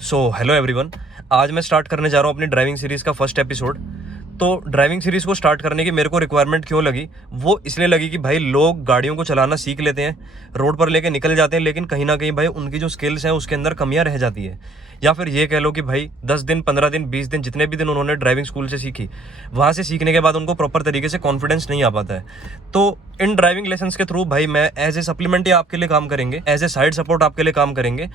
Hello everyone. आज मैं start करने जा रहा हूँ अपनी ड्राइविंग सीरीज़ का फर्स्ट एपिसोड। तो ड्राइविंग सीरीज़ को स्टार्ट करने की मेरे को रिक्वायरमेंट क्यों लगी, वो इसलिए लगी कि भाई लोग गाड़ियों को चलाना सीख लेते हैं, रोड पर लेके निकल जाते हैं, लेकिन कहीं ना कहीं भाई उनकी जो स्किल्स हैं उसके अंदर कमियां रह जाती है। या फिर ये कह लो कि भाई 10 दिन, 15 दिन, 20 दिन, जितने भी दिन उन्होंने ड्राइविंग स्कूल से सीखी, वहाँ से सीखने के बाद उनको प्रॉपर तरीके से कॉन्फिडेंस नहीं आ पाता है। तो इन ड्राइविंग लेसन्स के थ्रू भाई मैं एज ए सप्लीमेंट ही आपके लिए काम करेंगे, एज ए साइड सपोर्ट आपके लिए काम करेंगे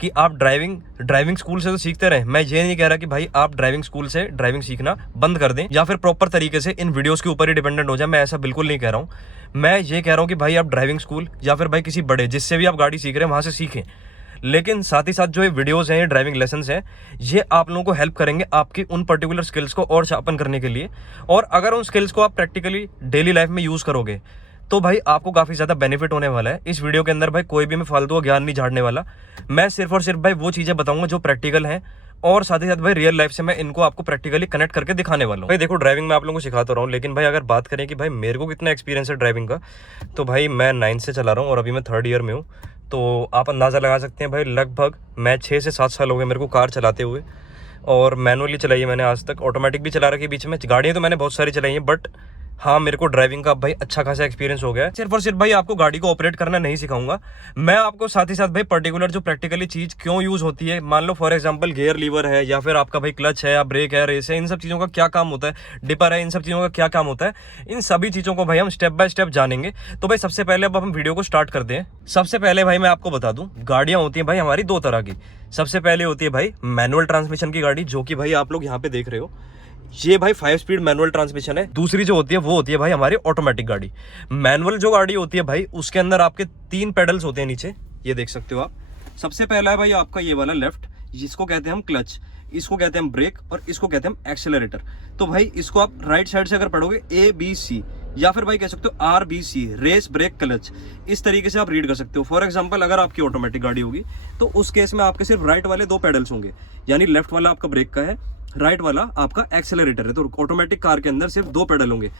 कि आप ड्राइविंग स्कूल से तो सीखते रहें। मैं ये नहीं कह रहा कि भाई आप ड्राइविंग स्कूल से ड्राइविंग सीखना बंद कर दें या फिर प्रॉपर तरीके से इन वीडियोस के ऊपर ही डिपेंडेंट हो जाए, मैं ऐसा बिल्कुल नहीं कह रहा हूँ। मैं ये कह रहा हूँ कि भाई आप ड्राइविंग स्कूल या फिर भाई किसी बड़े जिससे भी आप गाड़ी सीख रहे हैं वहाँ से सीखें, लेकिन साथ ही साथ जो ये वीडियोस हैं, ये ड्राइविंग लेसन्स हैं, ये आप लोगों को हेल्प करेंगे आपकी उन पर्टिकुलर स्किल्स को और शार्पन करने के लिए। और अगर उन स्किल्स को आप प्रैक्टिकली डेली लाइफ में यूज़ करोगे तो भाई आपको काफ़ी ज़्यादा बेनिफिट होने वाला है। इस वीडियो के अंदर भाई कोई भी मैं फालतू ज्ञान नहीं झाड़ने वाला, मैं सिर्फ और सिर्फ भाई वो चीज़ें बताऊंगा जो प्रैक्टिकल हैं, और साथ ही साथ भाई रियल लाइफ से मैं इनको आपको प्रैक्टिकली कनेक्ट करके दिखाने वाला हूँ। भाई देखो, ड्राइविंग मैं आप लोगों को सिखाता रहा हूँ, लेकिन भाई अगर बात करें कि भाई मेरे को कितना एक्सपीरियंस है ड्राइविंग का, तो भाई मैं 9th से चला रहा हूँ और अभी मैं 3rd ईयर में हूँ। तो आप अंदाज़ा लगा सकते हैं भाई लगभग मैं 6 से 7 साल हो गए मेरे को कार चलाते हुए। और मैनुअली चलाई है मैंने आज तक, ऑटोमेटिक भी चला रखी है बीच में, गाड़ियाँ तो मैंने बहुत सारी चलाई हैं, बट हाँ मेरे को ड्राइविंग का भाई अच्छा खासा एक्सपीरियंस हो गया है। सिर्फ और सिर्फ भाई आपको गाड़ी को ऑपरेट करना नहीं सिखाऊंगा, मैं आपको साथ ही साथ भाई पर्टिकुलर जो प्रैक्टिकली चीज़ क्यों यूज़ होती है, मान लो फॉर एग्जांपल गियर लीवर है या फिर आपका भाई क्लच है या ब्रेक है, रेस है, इन सब चीज़ों का क्या काम होता है, डिपर है, इन सब चीज़ों का क्या काम होता है, इन सभी चीज़ों को भाई हम स्टेप बाय स्टेप जानेंगे। तो भाई सबसे पहले अब हम वीडियो को स्टार्ट करते हैं। सबसे पहले भाई मैं आपको बता दूं, गाड़ियाँ होती हैं भाई हमारी 2 तरह की। सबसे पहले होती है भाई मैनुअल ट्रांसमिशन की गाड़ी, जो कि भाई आप लोग यहाँ पे देख रहे हो, ये भाई 5 स्पीड मैनुअल ट्रांसमिशन है। दूसरी जो होती है वो होती है भाई हमारी ऑटोमेटिक गाड़ी। मैनुअल जो गाड़ी होती है भाई उसके अंदर आपके 3 पेडल्स होते हैं नीचे, ये देख सकते हो आप। सबसे पहला है भाई आपका ये वाला लेफ्ट, जिसको कहते हैं हम क्लच, इसको कहते हैं हम ब्रेक और इसको कहते हैं हम एक्सेलरेटर। तो भाई इसको आप राइट साइड से अगर पढ़ोगे ABC, या फिर भाई कह सकते हो RBC, रेस ब्रेक क्लच, इस तरीके से आप रीड कर सकते हो। फॉर एग्जांपल अगर आपकी ऑटोमेटिक गाड़ी होगी तो उस केस में आपके सिर्फ राइट वाले 2 पेडल्स होंगे, यानी लेफ्ट वाला आपका ब्रेक का है, राइट वाला आपका एक्सेलरेटर है। तो ऑटोमेटिक कार के अंदर सिर्फ 2 पेडल होंगे।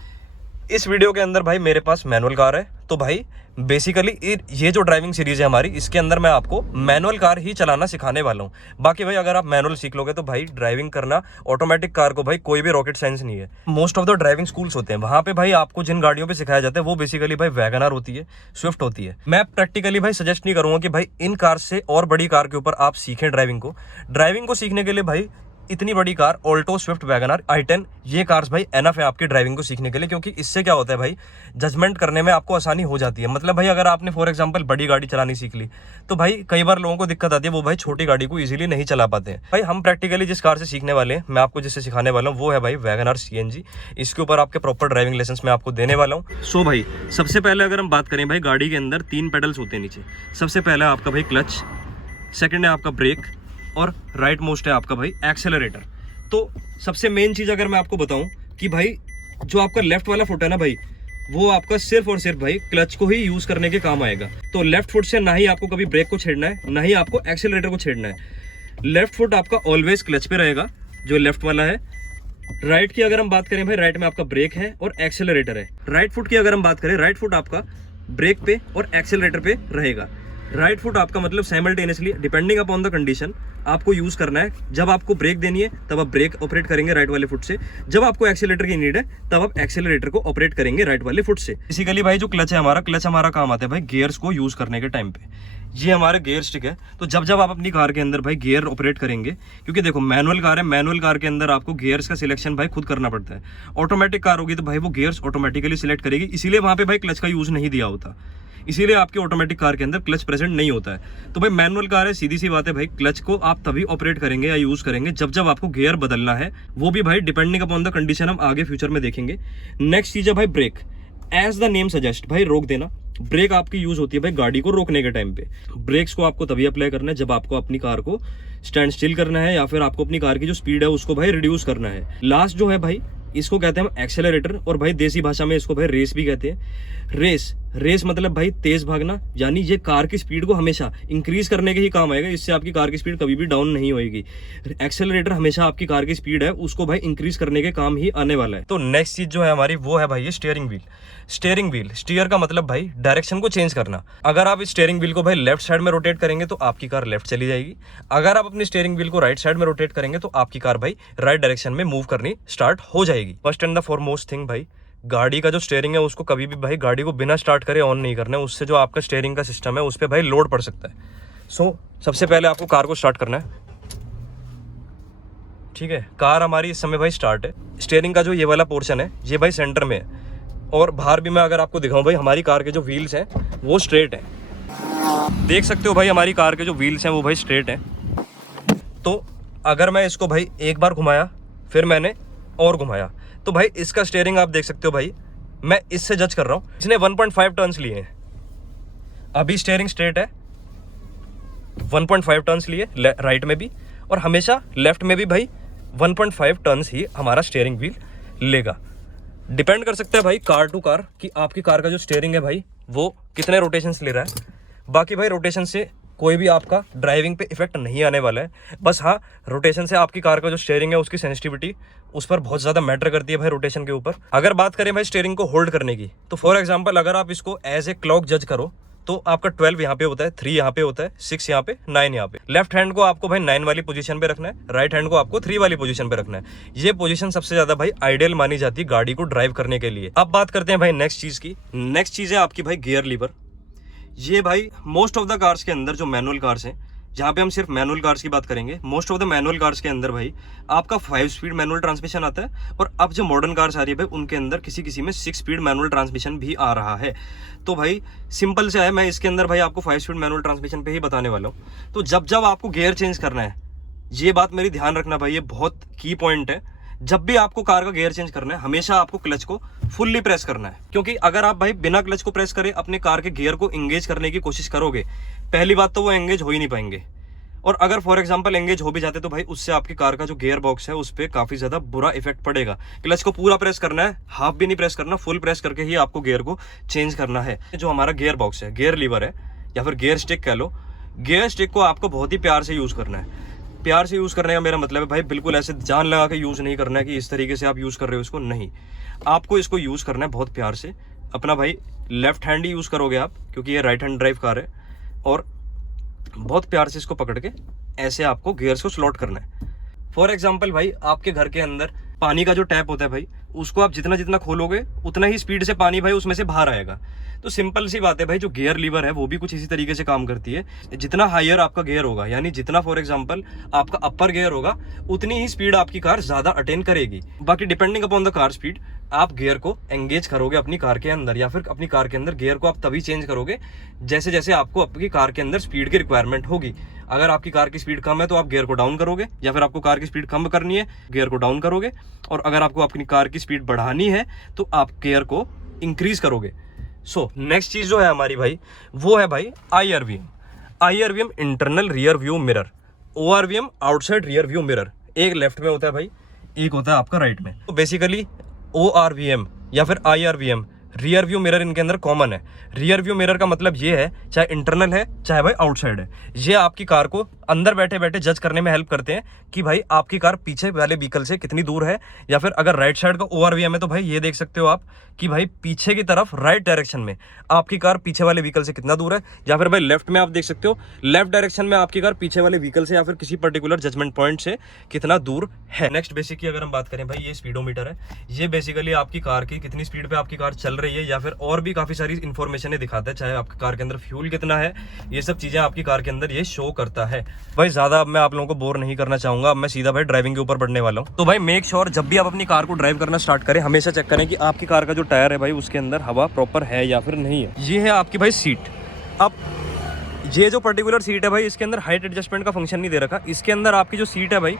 इस वीडियो के अंदर भाई मेरे पास मैनुअल कार है, तो भाई बेसिकली ये जो ड्राइविंग सीरीज है हमारी, इसके अंदर मैं आपको मैनुअल कार ही चलाना सिखाने वाला हूँ। बाकी भाई अगर आप मैनुअल सीख लोगे तो भाई ड्राइविंग करना ऑटोमेटिक कार को भाई कोई भी रॉकेट साइंस नहीं है। Most of the driving schools होते हैं, वहाँ पे भाई आपको जिन गाड़ियों पे सिखाया जाता है वो बेसिकली भाई वैगनआर होती है, स्विफ्ट होती है। मैं प्रैक्टिकली भाई सजेस्ट नहीं करूँगा कि भाई इन कार से और बड़ी कार के ऊपर आप सीखें ड्राइविंग को सीखने के लिए भाई इतनी बड़ी car Alto, Swift, WagonR, i10, ये कार्स भाई एनफ है आपकी ड्राइविंग को सीखने के लिए, क्योंकि इससे क्या होता है भाई जजमेंट करने में आपको आसानी हो जाती है। मतलब भाई अगर आपने फॉर एग्जांपल बड़ी गाड़ी चलानी सीख ली तो भाई कई बार लोगों को दिक्कत आती है, वो भाई छोटी गाड़ी को इजीली नहीं चला पाते हैं। भाई हम प्रैक्टिकली जिस कार से सीखने वाले हैं, मैं आपको जिससे सिखाने वाला हूँ, वो है भाई वैगनआर CNG। इसके ऊपर आपके प्रॉपर ड्राइविंग लाइसेंस मैं आपको देने वाला हूँ। सो भाई सबसे पहले अगर हम बात करें भाई, गाड़ी के अंदर 3 पेडल्स होते हैं नीचे। सबसे पहला है आपका भाई क्लच, सेकेंड है आपका ब्रेक, और राइट मोस्ट है आपका भाई एक्सेलरेटर। तो सबसे मेन चीज अगर मैं आपको बताऊं कि भाई जो आपका लेफ्ट वाला फुट है ना भाई, वो आपका सिर्फ और सिर्फ भाई क्लच को ही यूज करने के काम आएगा। तो लेफ्ट फुट से ना ही आपको कभी ब्रेक को छेड़ना है, ना ही आपको एक्सेलरेटर को छेड़ना है। लेफ्ट फुट आपका ऑलवेज क्लच पे रहेगा, जो लेफ्ट वाला है। राइट की अगर हम बात करें भाई, राइट में आपका ब्रेक है और एक्सेलरेटर है। राइट फुट की अगर हम बात करें, राइट फुट आपका ब्रेक पे और एक्सेलरेटर पे रहेगा। राइट फुट आपका मतलब simultaneously depending upon the condition आपको यूज करना है। जब आपको ब्रेक देनी है तब आप ब्रेक ऑपरेट करेंगे राइट वाले फुट से, जब आपको एक्सेलरेटर की नीड है तब आप एक्सेलरेटर को ऑपरेट करेंगे राइट वाले फुट से। बेसिकली भाई जो क्लच है हमारा, क्लच हमारा काम आता है भाई गियर्स को यूज करने के टाइम पे। ये हमारे गियर स्टिक है, तो जब जब आप अपनी कार के अंदर भाई गियर ऑपरेट करेंगे, क्योंकि देखो मैनुअल कार है, मैनुअल कार के अंदर आपको गियर्स का सिलेक्शन भाई खुद करना पड़ता है। ऑटोमेटिक कार होगी तो भाई वो गियर्स ऑटोमेटिकली सिलेक्ट करेगी, इसीलिए वहां पे भाई क्लच का यूज नहीं दिया होता, इसीलिए आपकी ऑटोमेटिक कार के अंदर क्लच प्रेजेंट नहीं होता है। तो भाई मैनुअल कार है, सीधी सी बात है भाई, क्लच को आप तभी ऑपरेट करेंगे या यूज करेंगे जब जब आपको गियर बदलना है, वो भी भाई डिपेंडिंग अपॉन द कंडीशन हम आगे फ्यूचर में देखेंगे। नेक्स्ट चीज है भाई brake. As the name suggest, भाई रोक देना। ब्रेक आपकी यूज होती है भाई गाड़ी को रोकने के टाइम पे। ब्रेक्स को आपको तभी अप्लाई करना है जब आपको अपनी कार को स्टैंड स्टिल करना है, या फिर आपको अपनी कार की जो स्पीड है उसको भाई रिड्यूस करना है। लास्ट जो है भाई, इसको कहते हैं हम एक्सेलरेटर, और भाई देसी भाषा में इसको भाई रेस भी कहते हैं। रेस रेस मतलब भाई तेज भागना, यानी ये कार की स्पीड को हमेशा इंक्रीज करने के ही काम आएगा, इससे आपकी कार की स्पीड कभी भी डाउन नहीं होगी। एक्सेलरेटर हमेशा आपकी कार की स्पीड है उसको भाई इंक्रीज करने के काम ही आने वाला है। तो नेक्स्ट चीज जो है हमारी वो है भाई ये steering wheel. Steering wheel, steer का मतलब भाई डायरेक्शन को चेंज करना। अगर आप इस स्टीयरिंग व्हील को भाई लेफ्ट साइड में रोटेट करेंगे तो आपकी कार लेफ्ट चली जाएगी। अगर आप अपनी स्टीयरिंग व्हील को राइट साइड में रोटेट करेंगे तो आपकी कार भाई राइट डायरेक्शन में मूव करनी स्टार्ट हो जाएगी। First and the foremost thing भाई, गाड़ी का जो स्टीयरिंग है उसको कभी भी भाई गाड़ी को बिना स्टार्ट करे ऑन नहीं करना है, उससे जो आपका स्टीयरिंग का सिस्टम है उस पर भाई लोड पड़ सकता है। सो सबसे पहले आपको कार को स्टार्ट करना है। ठीक है, कार हमारी इस समय भाई स्टार्ट है। स्टीयरिंग का जो ये वाला पोर्शन है ये भाई सेंटर में है, और बाहर भी मैं अगर आपको दिखाऊं भाई हमारी कार के जो व्हील्स हैं वो स्ट्रेट हैं। देख सकते हो भाई हमारी कार के जो व्हील्स हैं वो भाई स्ट्रेट हैं। तो अगर मैं इसको भाई एक बार घुमाया फिर मैंने और घुमाया तो भाई इसका स्टीयरिंग आप देख सकते हो भाई, मैं इससे जज कर रहा हूँ, इसने 1.5 टर्न्स लिए हैं। अभी स्टीयरिंग स्ट्रेट है, 1.5 टर्न्स लिए राइट में भी, और हमेशा लेफ्ट में भी भाई 1.5 टर्न्स ही हमारा स्टीयरिंग व्हील लेगा। डिपेंड कर सकता है भाई कार टू कार कि आपकी कार का जो स्टीयरिंग है भाई वो कितने रोटेशंस ले रहा है। बाकी भाई रोटेशन से कोई भी आपका ड्राइविंग पे इफेक्ट नहीं आने वाला है। बस हाँ, रोटेशन से आपकी कार का जो स्टीयरिंग है उसकी सेंसिटिविटी उस पर बहुत ज़्यादा मैटर करती है भाई रोटेशन के ऊपर। अगर बात करें भाई स्टीयरिंग को होल्ड करने की, तो फॉर एग्जांपल अगर आप इसको एज ए क्लॉक जज करो तो आपका 12 यहाँ पे होता है, 3 यहाँ पे होता है, 6 यहाँ पे, 9 यहाँ पे। लेफ्ट हैंड को आपको भाई 9 वाली पोजीशन पे रखना है, राइट हैंड को आपको 3 वाली पोजीशन पे रखना है। ये पोजीशन सबसे ज्यादा भाई आइडियल मानी जाती है गाड़ी को ड्राइव करने के लिए। अब बात करते हैं भाई नेक्स्ट चीज की। नेक्स्ट चीज है आपकी भाई गियर लीवर। ये भाई मोस्ट ऑफ द कार्स के अंदर जो मैनुअल कार्स हैं, जहाँ पे हम सिर्फ मैनुअल कार्स की बात करेंगे, most of the manual cars के अंदर भाई आपका 5 स्पीड मैनुअल ट्रांसमिशन आता है, और अब जो मॉडर्न कार्स आ रही है भाई उनके अंदर किसी किसी में 6 स्पीड मैनुअल ट्रांसमिशन भी आ रहा है। तो भाई सिंपल से है, मैं इसके अंदर भाई आपको 5 स्पीड मैनुअल ट्रांसमिशन पे ही बताने वाला हूँ। तो जब जब आपको गियर चेंज करना है, ये बात मेरी ध्यान रखना भाई, ये बहुत की पॉइंट है। जब भी आपको कार का गियर चेंज करना है हमेशा आपको क्लच को फुल्ली प्रेस करना है, क्योंकि अगर आप भाई बिना क्लच को प्रेस करे अपने कार के गियर को एंगेज करने की कोशिश करोगे, पहली बात तो वो एंगेज हो ही नहीं पाएंगे, और अगर फॉर एग्जांपल एंगेज हो भी जाते तो भाई उससे आपकी कार का जो गियर बॉक्स है उस पर काफी ज्यादा बुरा इफेक्ट पड़ेगा। क्लच को पूरा प्रेस करना है, हाफ भी नहीं प्रेस करना, फुल प्रेस करके ही आपको गियर को चेंज करना है। जो हमारा गियर बॉक्स है, गियर लीवर है या फिर गियर स्टिक कह लो, गियर स्टिक को आपको बहुत ही प्यार से यूज करना है। प्यार से यूज करने का मेरा मतलब है भाई बिल्कुल ऐसे जान लगा के यूज नहीं करना है कि इस तरीके से आप यूज कर रहे हो इसको, नहीं। आपको इसको यूज करना है बहुत प्यार से। अपना भाई लेफ्ट हैंड ही यूज करोगे आप, क्योंकि ये राइट हैंड ड्राइव कार है, और बहुत प्यार से इसको पकड़ के ऐसे आपको गियर्स को स्लॉट करना है। फॉर एग्जाम्पल भाई आपके घर के अंदर पानी का जो टैप होता है भाई, उसको आप जितना जितना खोलोगे उतना ही स्पीड से पानी भाई उसमें से बाहर आएगा। तो सिंपल सी बात है भाई, जो गियर लीवर है वो भी कुछ इसी तरीके से काम करती है। जितना हायर आपका गियर होगा, यानी जितना फॉर एग्जांपल आपका अपर गियर होगा, उतनी ही स्पीड आपकी कार ज्यादा अटेन करेगी। बाकी depending upon the car speed आप गियर को एंगेज करोगे अपनी कार के अंदर, या फिर अपनी कार के अंदर गियर को आप तभी चेंज करोगे जैसे जैसे आपको आपकी कार के अंदर स्पीड की रिक्वायरमेंट होगी। अगर आपकी कार की स्पीड कम है तो आप गियर को डाउन करोगे, या फिर आपको कार की स्पीड कम करनी है गियर को डाउन करोगे, और अगर आपको अपनी कार की स्पीड बढ़ानी है तो आप गियर को इंक्रीज करोगे। सो नेक्स्ट चीज जो है हमारी भाई वो है भाई IRVM। IRVM internal rear view mirror, ORVM outside rear view mirror. एक लेफ्ट में होता है भाई, एक होता है आपका राइट में। तो बेसिकली ORVM या फिर IRVM रियर व्यू मिरर इनके अंदर कॉमन है। रियर व्यू मिरर का मतलब ये है, चाहे इंटरनल है चाहे भाई आउटसाइड है, ये आपकी कार को अंदर बैठे बैठे जज करने में हेल्प करते हैं कि भाई आपकी कार पीछे वाले व्हीकल से कितनी दूर है। या फिर अगर राइट साइड का ORVM है तो भाई ये देख सकते हो आप कि भाई पीछे की तरफ राइट डायरेक्शन में आपकी कार पीछे वाले व्हीकल से कितना दूर है। या फिर भाई लेफ्ट में आप देख सकते हो, लेफ्ट डायरेक्शन में आपकी कार पीछे वाले व्हीकल से या फिर किसी पर्टिकुलर जजमेंट पॉइंट से कितना दूर है। नेक्स्ट बेसिक की अगर हम बात करें भाई, ये स्पीडोमीटर है। ये बेसिकली आपकी कार की कितनी स्पीड पे आपकी कार चल रही है, या फिर और भी काफी सारी इन्फॉर्मेशन दिखाता है, चाहे आपकी कार के अंदर फ्यूल कितना है, ये सब चीजें आपकी कार के अंदर ये शो करता है। भाई ज्यादा मैं आप लोगों को बोर नहीं करना चाहूंगा, अब मैं सीधा भाई ड्राइविंग के ऊपर बढ़ने वाला हूँ। तो भाई मेक श्योर जब भी आप अपनी कार को ड्राइव करना स्टार्ट करें हमेशा चेक करें कि आपकी कार का जो टायर है भाई उसके अंदर हवा प्रॉपर है या फिर नहीं है। ये है आपकी भाई सीट। अब ये जो पर्टिकुलर सीट है भाई इसके अंदर हाइट एडजस्टमेंट का फंक्शन नहीं दे रखा। इसके अंदर आपकी जो सीट है भाई,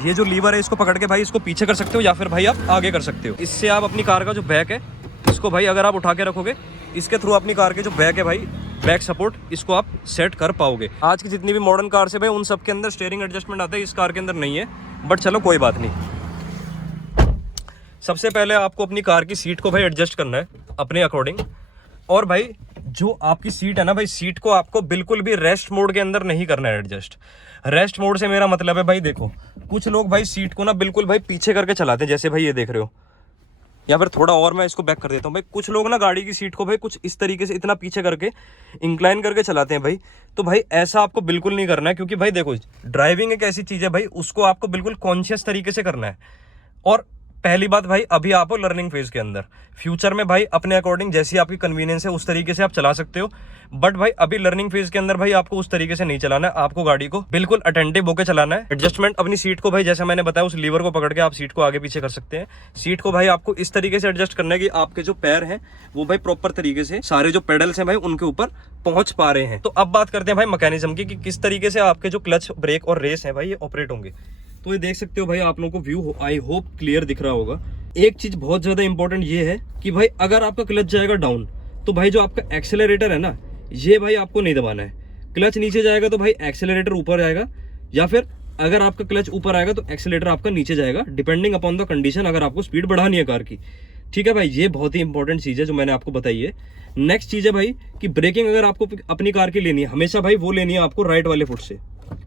ये जो लीवर है इसको पकड़ के भाई इसको पीछे कर सकते हो या फिर भाई आप आगे कर सकते हो। इससे आप अपनी कार का जो बैक है इसको भाई अगर आप उठा के रखोगे, इसके थ्रू अपनी कार के जो बैक है भाई, बैक सपोर्ट, इसको आप सेट कर पाओगे। आज की जितनी भी मॉडर्न कार है भाई उन सब के अंदर स्टीयरिंग एडजस्टमेंट आता है, इस कार के अंदर नहीं है, बट चलो कोई बात नहीं। सबसे पहले आपको अपनी कार की सीट को भाई एडजस्ट करना है अपने अकॉर्डिंग। और भाई जो आपकी सीट है ना भाई, सीट को आपको बिल्कुल भी रेस्ट मोड के अंदर नहीं करना है एडजस्ट। रेस्ट मोड से मेरा मतलब है भाई, देखो कुछ लोग भाई सीट को ना बिल्कुल भाई पीछे करके चलाते हैं, जैसे भाई ये देख रहे हो, या फिर थोड़ा और मैं इसको बैक कर देता हूँ भाई। कुछ लोग ना गाड़ी की सीट को भाई कुछ इस तरीके से इतना पीछे करके इंक्लाइन करके चलाते हैं भाई। तो भाई ऐसा आपको बिल्कुल नहीं करना है, क्योंकि भाई देखो ड्राइविंग एक ऐसी चीज़ है भाई, उसको आपको बिल्कुल कॉन्शियस तरीके से करना है। और पहली बात भाई, अभी आप हो लर्निंग फेज के अंदर, फ्यूचर में भाई अपने अकॉर्डिंग जैसी आपकी कन्वीनियंस है उस तरीके से आप चला सकते हो, बट भाई अभी लर्निंग फेज के अंदर भाई आपको उस तरीके से नहीं चलाना है। आपको गाड़ी को बिल्कुल अटेंटिव होकर चलाना है। एडजस्टमेंट अपनी सीट को भाई, जैसे मैंने बताया, उस लीवर को पकड़ के आप सीट को आगे पीछे कर सकते हैं। सीट को भाई आपको इस तरीके से एडजस्ट करना है कि आपके जो पैर हैं वो भाई प्रॉपर तरीके से सारे जो पेडल्स हैं भाई उनके ऊपर पहुंच पा रहे हैं। तो अब बात करते हैं भाई मैकेनिज्म की, कि किस तरीके से आपके जो क्लच, ब्रेक और रेस है भाई ये ऑपरेट होंगे। तो ये देख सकते हो भाई, आप लोगों को व्यू आई होप क्लियर दिख रहा होगा। एक चीज बहुत ज्यादा इंपॉर्टेंट ये है कि भाई अगर आपका क्लच जाएगा डाउन, तो भाई जो आपका एक्सेलरेटर है ना, ये भाई आपको नहीं दबाना है। क्लच नीचे जाएगा तो भाई एक्सेलरेटर ऊपर जाएगा, या फिर अगर आपका क्लच ऊपर आएगा तो एक्सेलरेटर आपका नीचे जाएगा, डिपेंडिंग अपॉन द कंडीशन, अगर आपको स्पीड बढ़ानी है कार की। ठीक है भाई, ये बहुत ही इंपॉर्टेंट चीज है जो मैंने आपको बताई है। नेक्स्ट चीज है भाई कि ब्रेकिंग अगर आपको अपनी कार की लेनी है, हमेशा भाई वो लेनी है आपको राइट वाले फुट से।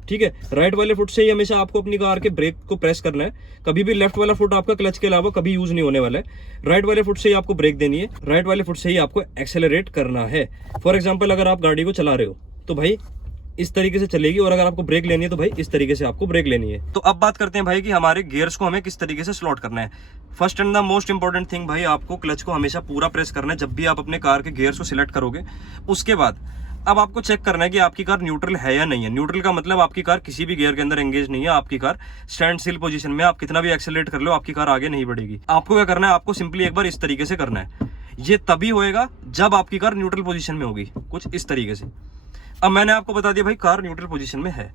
ठीक है, राइट वाले फुट से ही हमेशा आपको अपनी कार के ब्रेक को प्रेस करना है। कभी भी लेफ्ट वाला फुट आपका क्लच के अलावा कभी यूज नहीं होने वाला है। राइट वाले फुट से ही आपको ब्रेक देनी है, राइट वाले फुट से ही आपको एक्सेलरेट करना है। फॉर एग्जांपल, अगर आप गाड़ी को चला रहे हो तो भाई इस तरीके से चलेगी, और अगर आपको ब्रेक लेनी है तो भाई इस तरीके से आपको ब्रेक लेनी है। तो अब बात करते हैं भाई कि हमारे गियर्स को हमें किस तरीके से स्लॉट करना है। First and the most important thing भाई, आपको क्लच को हमेशा पूरा प्रेस करना है जब भी आप अपने कार के गियर्स को सिलेक्ट करोगे। उसके बाद अब आपको चेक करना है कि आपकी कार न्यूट्रल है या नहीं है। न्यूट्रल का मतलब आपकी कार किसी भी गियर के अंदर एंगेज नहीं है, आपकी कार स्टैंड स्टिल पोजीशन में, आप कितना भी एक्सेलरेट कर लो आपकी कार आगे नहीं बढ़ेगी। आपको क्या करना है, आपको सिंपली एक बार इस तरीके से करना है। ये तभी होएगा जब आपकी कार न्यूट्रल पोजीशन में होगी, कुछ इस तरीके से। अब मैंने आपको बता दिया भाई कार न्यूट्रल पोजीशन में है।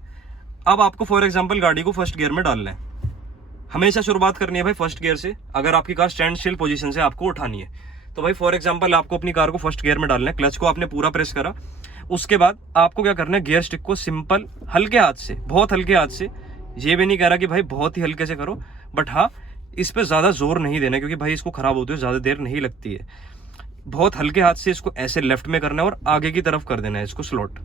अब आपको फॉर एग्जांपल गाड़ी को फर्स्ट गियर में डालना है। हमेशा शुरुआत करनी है भाई फर्स्ट गियर से, अगर आपकी कार स्टैंड स्टिल पोजीशन से आपको उठानी है तो भाई फॉर एग्जांपल आपको अपनी कार को फर्स्ट गियर में डालना है। क्लच को आपने पूरा प्रेस करा, उसके बाद आपको क्या करना है, गियर स्टिक को सिंपल हल्के हाथ से, बहुत हल्के हाथ से, ये भी नहीं कह रहा कि भाई बहुत ही हल्के से करो, बट हाँ इस पे ज़्यादा जोर नहीं देना, क्योंकि भाई इसको खराब होते हुए ज़्यादा देर नहीं लगती है। बहुत हल्के हाथ से इसको ऐसे लेफ्ट में करना है और आगे की तरफ कर देना है इसको स्लॉट।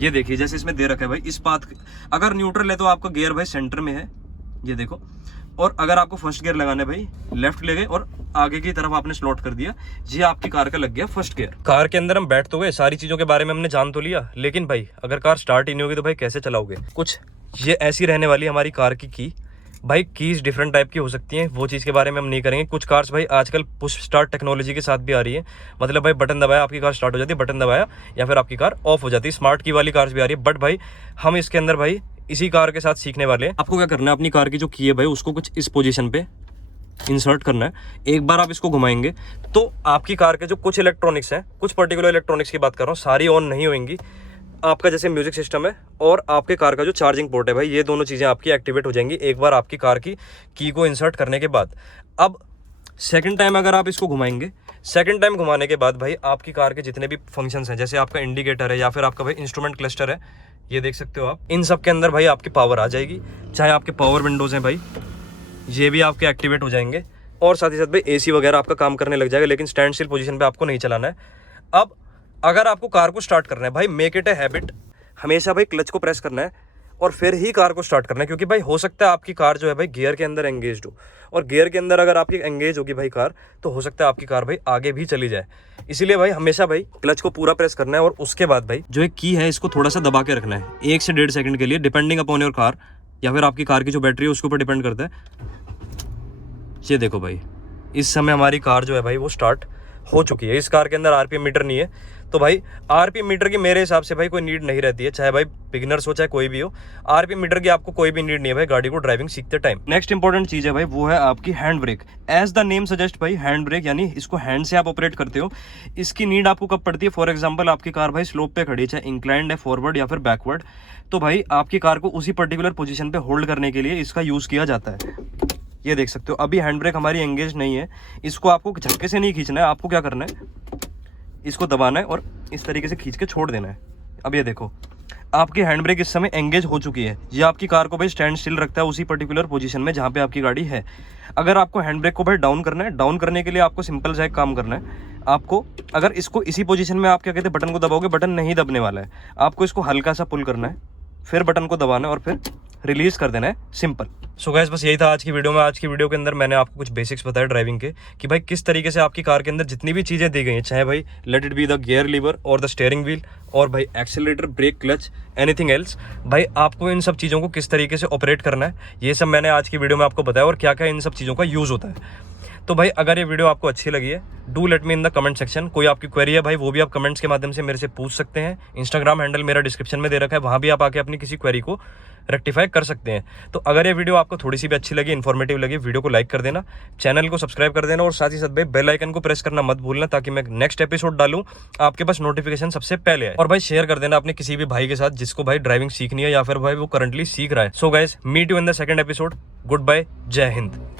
ये देखिए जैसे इसमें दे रखा है भाई, इस पाथ अगर न्यूट्रल है तो आपका गियर भाई सेंटर में है, ये देखो। और अगर आपको फर्स्ट गियर लगाना है भाई, लेफ्ट ले गए और आगे की तरफ आपने स्लॉट कर दिया, ये आपकी कार का लग गया फर्स्ट गियर। कार के अंदर हम बैठ तो गए, सारी चीजों के बारे में हमने जान तो लिया, लेकिन भाई अगर कार स्टार्ट ही नहीं होगी तो भाई कैसे चलाओगे। कुछ ये ऐसी रहने वाली हमारी कार की भाई, कीज डिफरेंट टाइप की हो सकती हैं, वो चीज़ के बारे में हम नहीं करेंगे। कुछ कार्स भाई आजकल पुश स्टार्ट टेक्नोलॉजी के साथ भी आ रही है, मतलब भाई बटन दबाया आपकी कार स्टार्ट हो जाती है, बटन दबाया या फिर आपकी कार ऑफ हो जाती है। स्मार्ट की वाली कार्स भी आ रही है, बट भाई हम इसके अंदर भाई इसी कार के साथ सीखने वाले हैं। आपको क्या करना है, अपनी कार की जो की है भाई उसको कुछ इस पोजीशन पे इंसर्ट करना है। एक बार आप इसको घुमाएंगे तो आपकी कार के जो कुछ इलेक्ट्रॉनिक्स हैं, कुछ पर्टिकुलर इलेक्ट्रॉनिक्स की बात कर रहा हूँ, सारी ऑन नहीं होंगी। आपका जैसे म्यूजिक सिस्टम है और आपके कार का जो चार्जिंग पोर्ट है भाई, ये दोनों चीज़ें आपकी एक्टिवेट हो जाएंगी एक बार आपकी कार की को इंसर्ट करने के बाद। अब सेकंड टाइम अगर आप इसको घुमाएंगे, सेकंड टाइम घुमाने के बाद भाई आपकी कार के जितने भी फंक्शंस हैं, जैसे आपका इंडिकेटर है या फिर आपका भाई इंस्ट्रूमेंट क्लस्टर है, ये देख सकते हो आप, इन सब के अंदर भाई आपकी पावर आ जाएगी। चाहे आपके पावर विंडोज़ हैं भाई, ये भी आपके एक्टिवेट हो जाएंगे, और साथ ही साथ भाई एसी वगैरह आपका काम करने लग जाएगा, लेकिन स्टैंड स्टिल पोजीशन पे आपको नहीं चलाना है। अब अगर आपको कार को स्टार्ट करना है भाई, मेक इट ए हैबिट, हमेशा भाई क्लच को प्रेस करना है और फिर ही कार को स्टार्ट करना है, क्योंकि भाई हो सकता है आपकी कार जो है भाई गियर के अंदर एंगेज हो, और गियर के अंदर अगर आपकी एंगेज होगी भाई कार, तो हो सकता है आपकी कार भाई आगे भी चली जाए। इसीलिए भाई हमेशा भाई क्लच को पूरा प्रेस करना है, और उसके बाद भाई जो एक की है इसको थोड़ा सा दबा के रखना है 1 से 1.5 सेकंड के लिए, डिपेंडिंग अपॉन योर कार, या फिर आपकी कार की जो बैटरी है उसके ऊपर डिपेंड करता है। ये देखो भाई, इस समय हमारी कार जो है भाई वो स्टार्ट हो चुकी है। इस कार के अंदर आरपीएम मीटर नहीं है, तो भाई आरपीएम मीटर की मेरे हिसाब से भाई कोई नीड नहीं रहती है, चाहे भाई बिगिनर्स हो चाहे कोई भी हो, आरपीएम मीटर की आपको कोई भी नीड नहीं है भाई गाड़ी को ड्राइविंग सीखते टाइम। नेक्स्ट इंपॉर्टेंट चीज है भाई, वो है आपकी hand brake. As the name suggest भाई, हैंड ब्रेक यानी इसको हैंड से आप ऑपरेट करते हो। इसकी नीड आपको कब पड़ती है, फॉर एग्जाम्पल आपकी कार भाई स्लोप पे खड़ी, चाहे इंक्लाइंड है, फॉरवर्ड या फिर बैकवर्ड, तो भाई आपकी कार को उसी पर्टिकुलर पोजीशन पे होल्ड करने के लिए इसका यूज किया जाता है। ये देख सकते हो, अभी हैंड ब्रेक हमारी एंगेज नहीं है, इसको आपको झटके से नहीं खींचना है, आपको क्या करना है, इसको दबाना है और इस तरीके से खींच के छोड़ देना है। अब ये देखो आपकी हैंड ब्रेक इस समय एंगेज हो चुकी है। ये आपकी कार को भाई स्टैंड स्टिल रखता है उसी पर्टिकुलर पोजीशन में जहाँ पे आपकी गाड़ी है। अगर आपको हैंड ब्रेक को भाई डाउन करना है, डाउन करने के लिए आपको सिंपल सा एक काम करना है। आपको अगर इसको इसी पोजीशन में आप क्या कहते हैं बटन को दबाओगे, बटन नहीं दबने वाला है। आपको इसको हल्का सा पुल करना है, फिर बटन को दबाना है और फिर रिलीज कर देना है, सिंपल। सो गाइस बस यही था आज की वीडियो में। आज की वीडियो के अंदर मैंने आपको कुछ बेसिक्स बताए ड्राइविंग के कि भाई किस तरीके से आपकी कार के अंदर जितनी भी चीज़ें दी गई हैं, चाहे भाई let it be the gear lever और द स्टीयरिंग व्हील और भाई accelerator, brake, clutch, anything else, भाई आपको इन सब चीज़ों को किस तरीके से ऑपरेट करना है, ये सब मैंने आज की वीडियो में आपको बताया और क्या क्या इन सब चीज़ों का यूज़ होता है। तो भाई अगर ये वीडियो आपको अच्छी लगी है, do let me in the comment section. कोई आपकी क्वेरी है भाई वो भी आप कमेंट्स के माध्यम से मेरे से पूछ सकते हैं। इंस्टाग्राम हैंडल मेरा डिस्क्रिप्शन में दे रखा है, वहाँ भी आप आके अपनी किसी क्वेरी को रेक्टिफाई कर सकते हैं। तो अगर ये वीडियो आपको थोड़ी सी भी अच्छी लगी, इन्फॉर्मेटिव लगी, वीडियो को लाइक कर देना, चैनल को सब्सक्राइब कर देना और साथ ही साथ भाई बेल आइकन को प्रेस करना मत भूलना, ताकि मैं नेक्स्ट एपिसोड डालूं आपके पास नोटिफिकेशन सबसे पहले आए। और भाई शेयर कर देना अपने किसी भी भाई के साथ जिसको भाई ड्राइविंग सीखनी है या फिर भाई वो करंटली सीख रहा है। So guys meet you in the second episode. Good bye, जय हिंद।